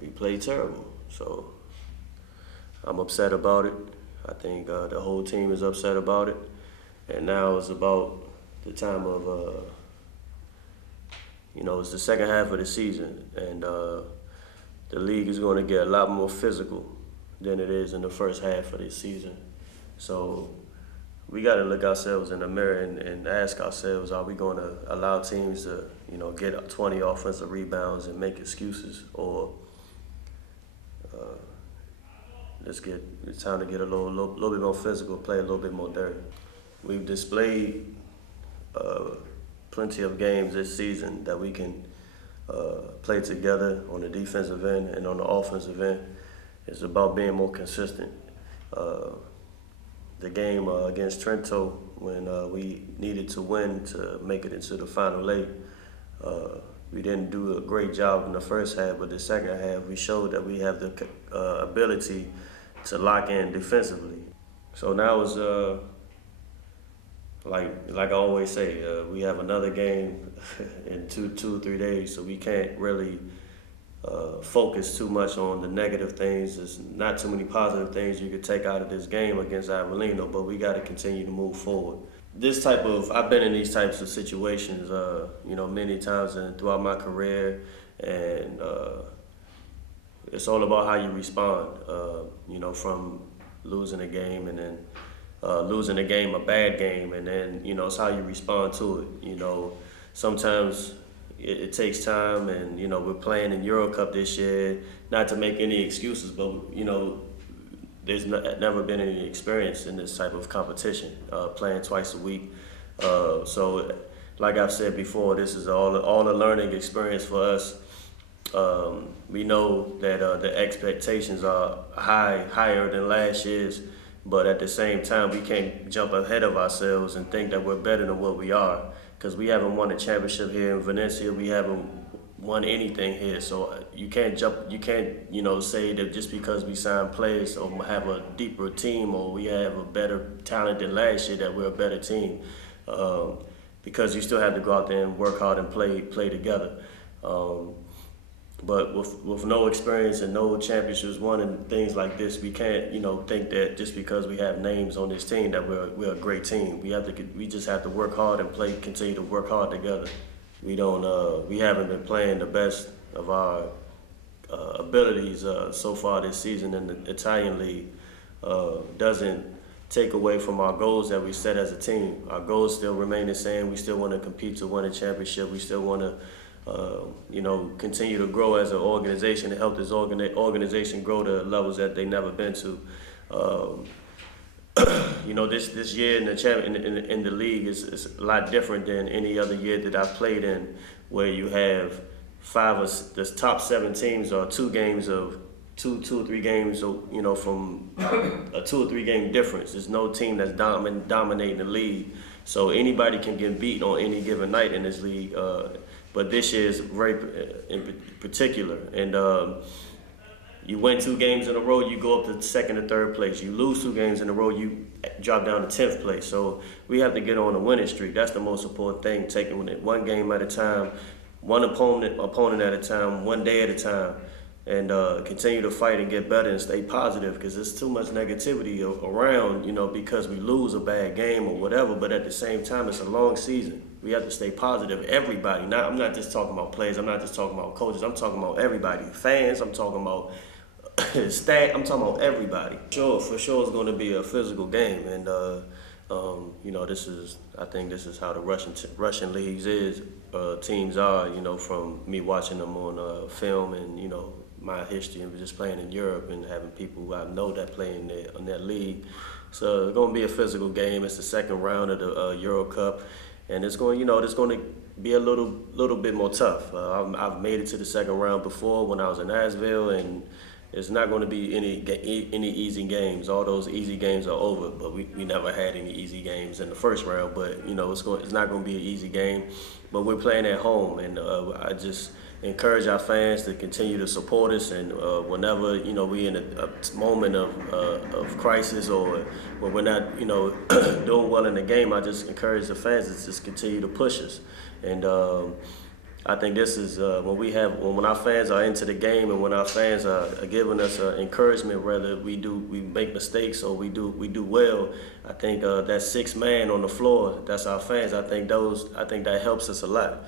we played terrible. So I'm upset about it. I think the whole team is upset about it. And now it's about the time of, it's the second half of the season. And the league is going to get a lot more physical than it is in the first half of this season. So we got to look ourselves in the mirror and ask ourselves, are we going to allow teams to, get 20 offensive rebounds and make excuses, or it's time to get a little bit more physical, play a little bit more dirty. We've displayed plenty of games this season that we can play together on the defensive end and on the offensive end. It's about being more consistent. The game against Trento, when we needed to win to make it into the final eight, we didn't do a great job in the first half, but the second half we showed that we have the ability to lock in defensively. So now it's like I always say, we have another game in 3 days, so we can't really focus too much on the negative things. There's not too many positive things you could take out of this game against Avellino, but we got to continue to move forward. I've been in these types of situations, many times throughout my career, and it's all about how you respond, from losing a game and then losing a game, a bad game, and then, it's how you respond to it. Sometimes it takes time, and, we're playing in Euro Cup this year, not to make any excuses, but, there's never been any experience in this type of competition, playing twice a week. So, like I've said before, this is all a learning experience for us. We know that the expectations are higher than last year's, but at the same time, we can't jump ahead of ourselves and think that we're better than what we are, because we haven't won a championship here in Valencia. We haven't won anything here, so you can't say that just because we sign players or have a deeper team or we have a better talent than last year that we're a better team, because you still have to go out there and work hard and play together. But with no experience and no championships won and things like this, we can't think that just because we have names on this team that we're a great team. We just have to work hard and continue to work hard together. We haven't been playing the best of our abilities so far this season in the Italian league. Doesn't take away from our goals that we set as a team. Our goals still remain the same. We still want to compete to win a championship. We still want to continue to grow as an organization and help this organization grow to levels that they've never been to. This year in the league is a lot different than any other year that I've played in, where you have the top 7 teams are 2 games of two or three games, from a 2 or 3 game difference. There's no team that's dominating the league, so anybody can get beat on any given night in this league. But this year is very in particular, and you win 2 games in a row, you go up to 2nd or 3rd place. You lose 2 games in a row, you drop down to 10th place. So we have to get on a winning streak. That's the most important thing, taking it 1 game at a time, one opponent at a time, 1 day at a time, and continue to fight and get better and stay positive, because there's too much negativity around, because we lose a bad game or whatever. But at the same time, it's a long season. We have to stay positive, everybody. I'm not just talking about players, I'm not just talking about coaches, I'm talking about everybody. Fans, I'm talking about staff, I'm talking about everybody. For sure it's going to be a physical game, and I think this is how the Russian leagues teams are, from me watching them on film and, my history and just playing in Europe and having people who I know that play in that league. So it's going to be a physical game. It's the 2nd round of the Euro Cup, and it's going to be a little bit more tough. I've made it to the 2nd round before when I was in Nashville, and it's not going to be any easy games. All those easy games are over, but we never had any easy games in the 1st round. But it's not going to be an easy game. But we're playing at home, and I just encourage our fans to continue to support us. And whenever we in a moment of crisis or when we're not doing well in the game, I just encourage the fans to just continue to push us. And I think this is when our fans are into the game and when our fans are giving us encouragement, whether we make mistakes or we do well. I think that sixth man on the floor, that's our fans. I think that helps us a lot.